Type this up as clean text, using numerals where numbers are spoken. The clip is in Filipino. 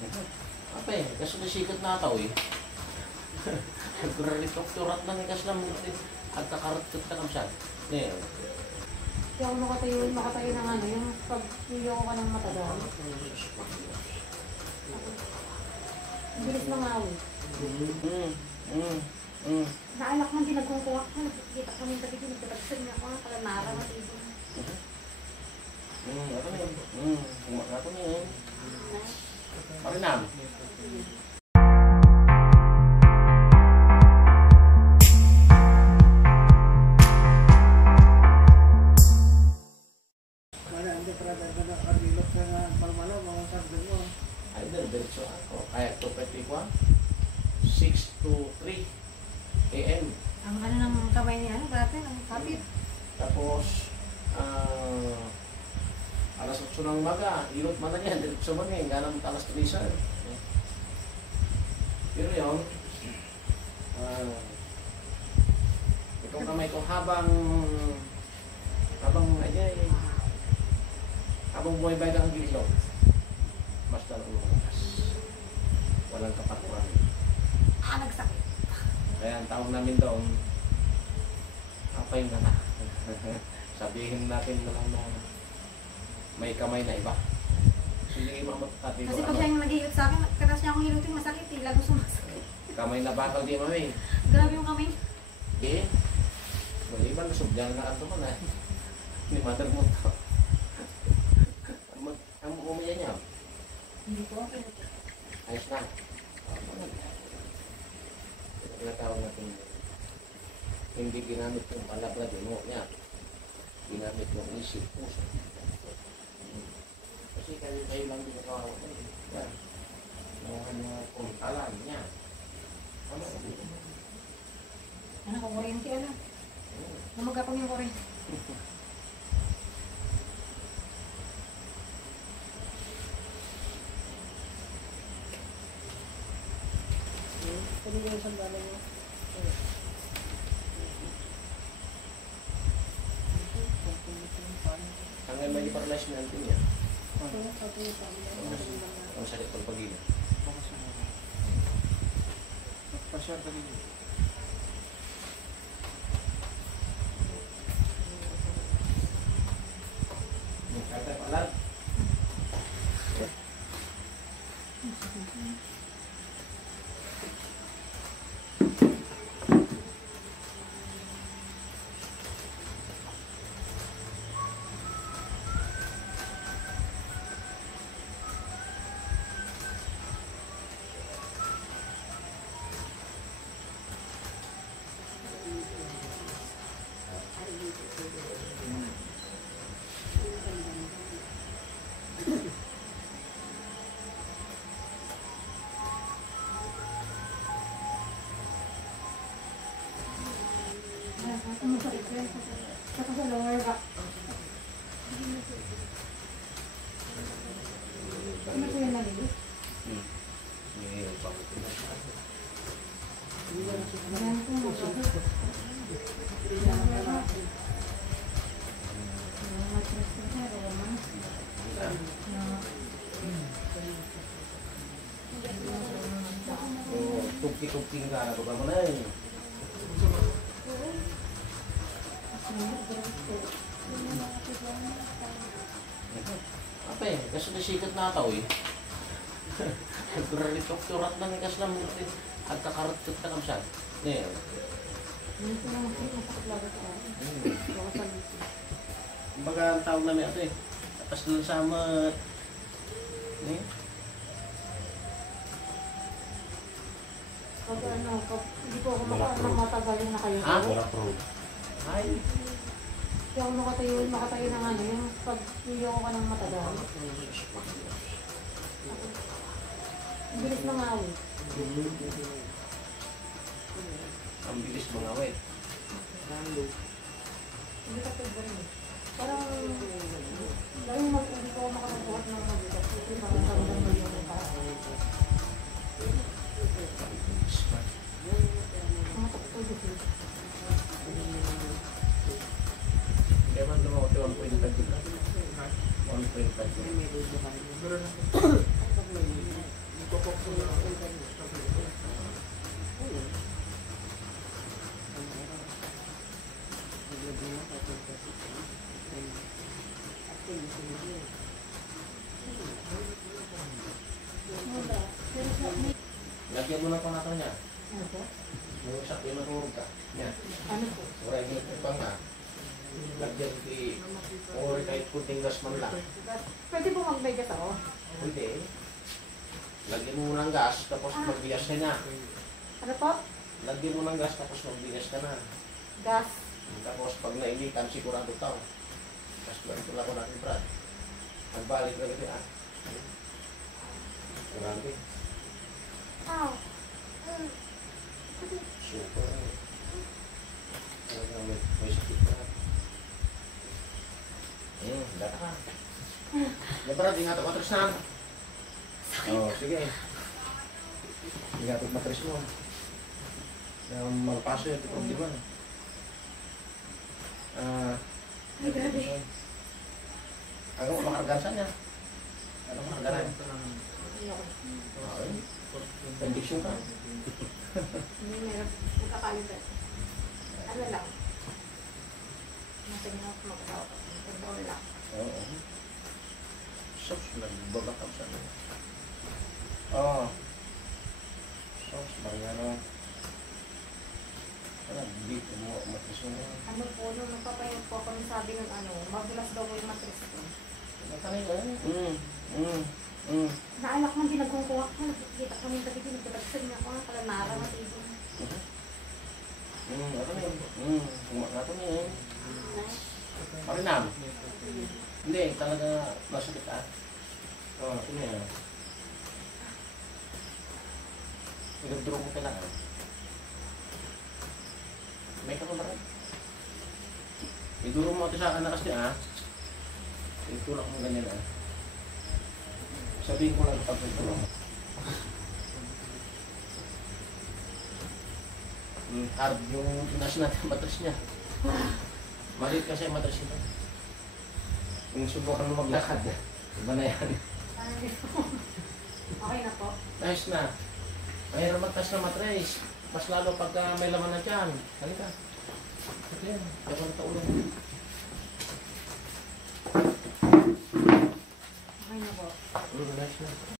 Apa eh, kasi nasikat na tao eh. Nagkurarit-turat na nikas lang at kakarot-tut na kamsyan. Ngayon. Kaya ako makatayo ng ano, yung pag niloko ka ng matagal. Ang bilis mga awit. Naalak man din nagkukuha ko, nakikita ko nyung tabi, nagtatagsan niya ako, kalamara na tayo. Apa nih? Apa nih? Marinam. Ada diretso ako. Kaya to pwede ko 6 to 3 AM. Ang ano ng kamay niya, ano, brate, ang kapit. Tapos, alas 8 ng umaga, ilot man na yan, diretso man eh, ganang alas 3. Pero yun, itong kamay ko habang buhay-bay ang gilid, mas lalong lumakas. Walang kapaturan. Nagsakit. Kaya ang tawag namin doon, apay na na. Sabihin natin na lang na may kamay na iba. Hindi mo matati. Kasi pag siya yung nag-ihilot sa akin, katas niya akong hilutin, masakit eh. Lalo sumasakit. Kamay na bakal di mami. Grabe yung kamay. Eh, mali ba nasubyan na ato man eh. Ni mother mo to. Ang umiyan niya. Hindi ko okay. Ayos na. Tinatawag natin hindi ginamit yung palabra mo niya. Ginamit yung isip puso. Kasi kayo lang din nakawawa na eh. Yan. Mga puntalan niya. Ano? Ano, kukuryente ano? Namagapang yung kuryente. Pwede yung isang balay mo. Hanggang may paralyze na natin niya. Ang sakit pag pag-ina. Pasyar ka dito. Kata palan. Saka sa lower back. Ano po yung nalilis? Ini pak. Ayan po mo. Tukti-tukti ka na ba mo na eh. Apa eh, kasi nasikat na tao eh. Nagkurarit-turat na nikas lang at kakarot-tut na kamsyan. Ngayon. Kumbaga ang tawag namin ito eh. Tapos doon sa amat. Pag ano, hindi po ako matagal na kayo. Ha? Ay. Kaya ako makatayo ng ano, yung pag niloko ka ng matagal. Ang bilis mga awit. Ang bilis mga awit. Hindi ka pwede rin. Parang, dahil hindi ko makakabuhat ng mabigat. Kasi parang talagang niloko ka. Kaya man naman ito 1.5. 1.5. Lagyan mo ng pangalan niya. Ano po? Yung isa, yung natulog ka. Yan. Ano po? Oray, ginagpang na. Lagyan di, or kahit kunting gas man lang. Pwede po magmegas ako? Hindi. Lagyan mo ng gas, tapos magbigas ka na. Ano po? Lagyan mo ng gas, tapos magbigas ka na. Gas. Tapos pag nainitan, sigurado tao. Tapos ganito lang ko natin, Brad. Magbalik na rin ah. Grabe. Ow. Super. Talagang may sakit na. Data ka. Ya, Brad, ingat ang matris na. Oh, sige. Ingat ang matris mo. Yung magpaso yung problema. Ay, grabe. Ano mo makargasan niya? Ano mo makargasan? Ayoko. Okay. Condition ka. Hindi meron. Magkakalitan. Ano lang? Masaya ako mag-asawa. Pag-bawal lang. Oo. Sos, nagbabakam sa ano. Oo. Sos, bang ano. Ano, dito mo, matris mo. Ano po, nung nagpapayag po kami sabi ng ano, magulas daw po yung matris ko. Natanay ka yan? Naalak man din nagkukuha ko. Nakikita kami sa video. Nagkatagsan niya ako. Kalanara na dito. Ano na yun? Ano na yun? Marinam. Hindi, talaga masakit ah. Oo, ito na yan. Pinagduro mo kailangan. May kamamaran. Iduro mo ito sa anak niya ah. Itulak mo ganyan ah. Sabihin ko lang pag itulak mo. Hard yung pinas natin matras niya. Maliit kasi ang matras ito. Yung subukan mo maglakad. Iba na yan. Okay na po. Nice na. Mayroon magtas na matras. Mas lalo pagka may laman na dyan. Halika. Ito yan. Kaya ito ulo. Okay na po. Nice na.